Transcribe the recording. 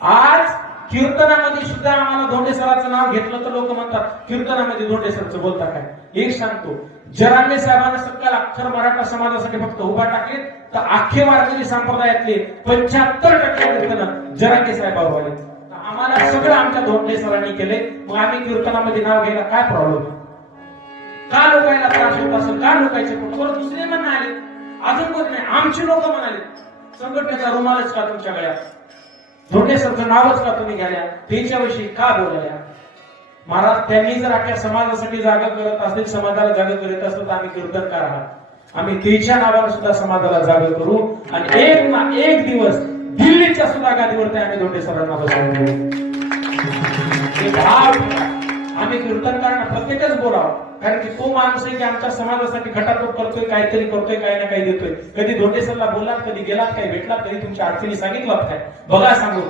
आज कीर्तनामध्ये सुद्धा आम्हाला धोंडेसराचं नाव घेतलं तर लोक म्हणतात कीर्तनामध्ये धोंडे सरचं बोलता काय? एक सांगतो जरांगे साहेबांना सकाळ अख्खर मराठा समाजासाठी फक्त उभा टाकले तर अख्खे वारकरी संप्रदायातले पंच्याहत्तर टक्के कीर्तन जरांगे साहेबावर आले आम्हाला सगळं आमच्या धोंडे सरांनी केले मग आम्ही कीर्तनामध्ये नाव घ्यायला काय प्रॉब्लेम का लोकायला त्रास होत असेल? का लोकायचे पण दुसरे म्हणाले अजून कोण नाही? आमची लोक म्हणाले संघटनेचा रुमालच का तुमच्या गळ्यात? धोंडेसरचं नावच का तुम्ही घ्याल्या त्यांच्याविषयी का बोलल्या महाराज त्यांनी जर अख्ख्या समाजासाठी जागा करत असतील समाजाला जागा करत असतो तर आम्ही कीर्तनकार आहात. आम्ही त्यांच्या नावाने सुद्धा समाजाला जागा करू आणि एक ना एक दिवस दिल्लीच्या सुद्धा गादीवरती आम्ही धोंडे सरांना बसवून हे भाव एकच बोलावं. कारण की तो माणूस आहे की आमच्या समाजासाठी खटाटोप करतोय काहीतरी करतोय काही ना काही देतोय. कधी धोंडेसरला बोललात कधी गेलात काही भेटलात कधी तुमच्या अडचणी सांगितलात काय? बघा सांगू